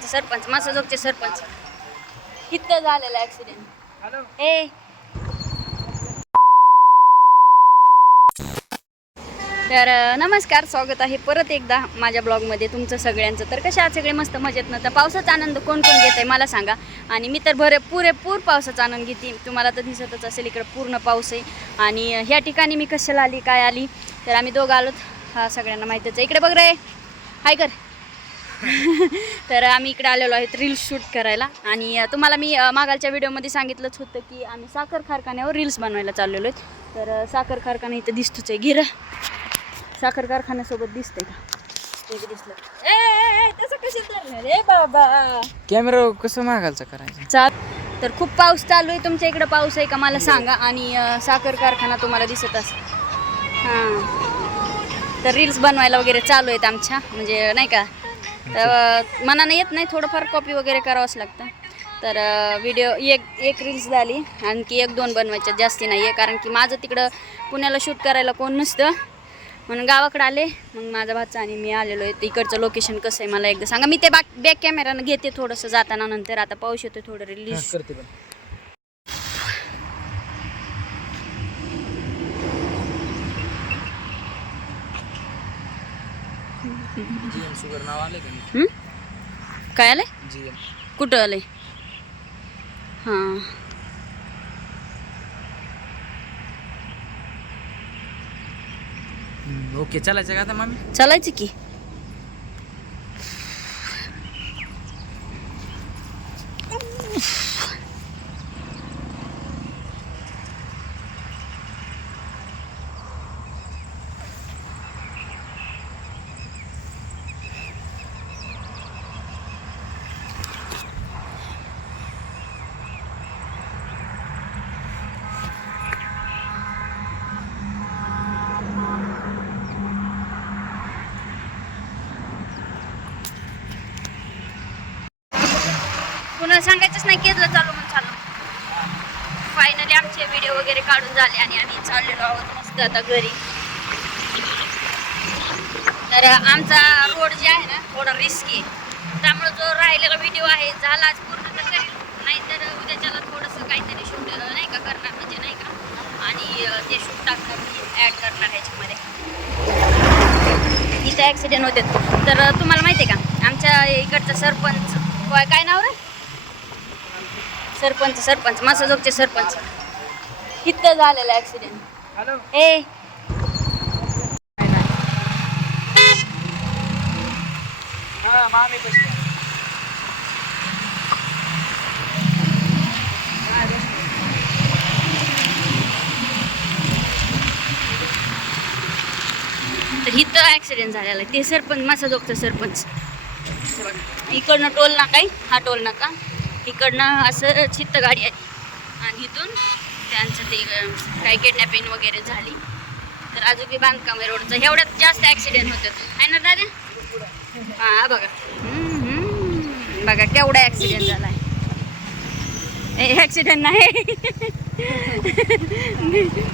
सरपंच मासाजोगचे सरपंच इथं झालेला ॲक्सिडेंट. ए तर नमस्कार, स्वागत आहे परत एकदा माझ्या ब्लॉगमध्ये तुमचं सगळ्यांचं. तर कशा आहात सगळे? मस्त मजेत ना? तर पावसाचा आनंद कोण कोण घेत आहे मला सांगा. आणि मी तर पुरेपूर पावसाचा आनंद घेते. तुम्हाला तर दिसतच असेल इकडं पूर्ण पाऊस आहे. आणि ह्या ठिकाणी मी कशाला आली काय आली तर आम्ही दोघं आलोत, हा सगळ्यांना माहितीच आहे. इकडे बघ रे, हाय कर. तर आम्ही इकडे आलेलो आहेत रील्स शूट करायला. आणि तुम्हाला मी मागालच्या व्हिडिओमध्ये सांगितलंच होतं की आम्ही साखर कारखान्यावर रील्स बनवायला चाललेलो आहेत. तर साखर कारखाना इथं दिसतोच आहे. गिर साखर कारखान्यासोबत दिसतंय का? एक दिसलं. तसं कसं रे बाबा, कॅमेरा कसं मागायचं करायचं चाल. तर खूप पाऊस चालू आहे. तुमच्या इकडं पाऊस आहे का मला सांगा. आणि साखर कारखाना तुम्हाला दिसत असेल. हां, तर रील्स बनवायला वगैरे चालू आहेत आमच्या, म्हणजे नाही का, तर मनानं येत नाही, थोडंफार कॉपी वगैरे करावंच लागतं. तर व्हिडिओ एक रील्स झाली, आणखी 1-2 बनवायच्या, जास्ती नाही आहे. कारण की माझं तिकडं पुण्याला शूट करायला कोण नसतं म्हणून गावाकडे आले. मग माझा भाचा आणि मी आलेलो आहे. इकडचं लोकेशन कसं आहे मला एकदा सांगा. मी ते बॅक कॅमेरानं घेते थोडंसं जाताना. नंतर आता पाऊस येतो, थोडं रिलीज करते. जीएम शुगर नाव आले का? काय आलंय? जीएम कुठं आलंय? हां, ओके, चालायचं का आता मामी? चालायचं की. पुन्हा सांगायचंच नाही, केलं चालू म्हणून चालू. फायनली आमचे व्हिडिओ वगैरे काढून झाले आणि आम्ही चाललेलो आहोत मस्त आता घरी. तर आमचा रोड जे आहे ना थोडा रिस्की आहे, त्यामुळे जो राहिलेला व्हिडिओ आहे झाला आज पूर्ण तर करेल, नाहीतर उद्याच्याला थोडंसं काहीतरी शूट नाही का करणार, म्हणजे नाही का. आणि ते शूट टाकणार, ॲड करणार ह्याच्यामध्ये. इथे ॲक्सिडेंट होते. तर तुम्हाला माहिती आहे का आमच्या इकडचा सरपंच, काय नाव रे? सरपंच मासाजोगचे सरपंच इथं झालेला ॲक्सिडेंट. ए मामी कशी तर इथं ॲक्सिडेंट झालेला आहे. ते सरपंच मासाजोगचं सरपंच. इकडनं टोल नाका आहे, हा टोल नाका. इकडनं असं चित्त गाडी आली आणि इथून त्यांचं ते काही किडनॅपिंग वगैरे झाली. तर अजून बी बांधकाम आहे रोडचं. एवढ्यात जास्त ॲक्सिडेंट होतात आहे ना दादा? हां बघा, बघा केवढा ॲक्सिडेंट झाला आहे. ॲक्सिडेंट नाही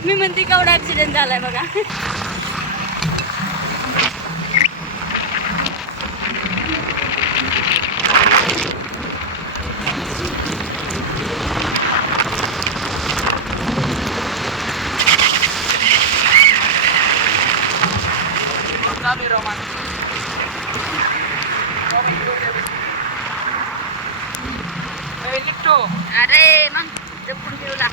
मी म्हणते केवढा ॲक्सिडेंट झाला आहे बघा. चालू रमान निघतो. अरे मग जपून ठेवला.